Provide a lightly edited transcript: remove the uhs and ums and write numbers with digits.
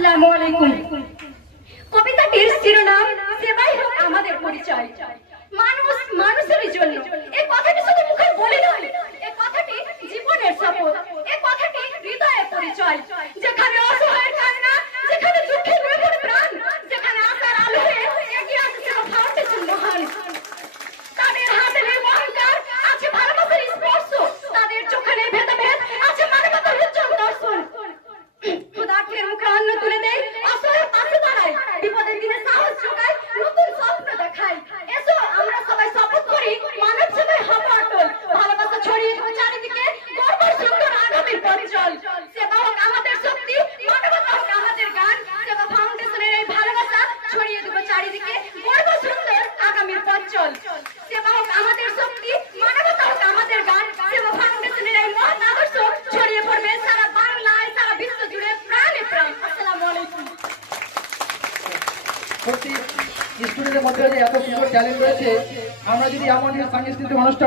আসসালামু আলাইকুম। কবিতাটির শিরোনাম সেবাই হোক আমাদের পরিচয়। মানুষ মানুষের জন্য, এই কথাটি শুধু মুখে বলে নয়, এই কথাটি জীবনের শপথ, এই কথাটি হৃদয়ের পরিচয়। যেখানে অসহায়ের কান্না, যেখানে দুঃখের রোগের প্রাণ, যেখানে আশার আলো হয়ে এগিয়ে আসছে ফাউন্ডেশন মহান। তাদের হাতে নেই অহংকার, আছে ভালোবাসার স্পর্শ, তাদের চোখে নেই ভেদাভেদ, আছে মানবতার উজ্জ্বল দর্শন। ক্ষুধার্তের মুখে অন্ন তুলে দেয়, অসহায়ের পাশে দাঁড়ায়, বিপদের দিনে সাহস যোগায়, নতুন স্বপ্ন দেখায়। এসো আমরা সবাই শপথ করি, মানব সেবায় হব অটল, ভালোবাসা ছড়িয়ে দেব চারিদিকে, গর্ব সুন্দর আগামীর পরিচয়। সেবা হোক আমাদের শক্তি, মানবতা হোক আমাদের গান, সেবা ফাউন্ডেশনের এই ভালোবাসা ছড়িয়ে দেব চারিদিকে, গর্ব সুন্দর আগামীর পরিচয়। সেবা হোক আমাদের শক্তি, মানবতা হোক আমাদের গান, সেবা ফাউন্ডেশনের এই মহান আদর্শ ছড়িয়ে পড়বে সারা বাংলায়, সারা বিশ্ব জুড়ে প্রাণে প্রাণ। আসসালামু আলাইকুম। সত্যি স্টুডেন্টের মধ্যে যে এত সুন্দর ট্যালেন্ট রয়েছে, আমরা যদি এমন সাংস্কৃতিক অনুষ্ঠান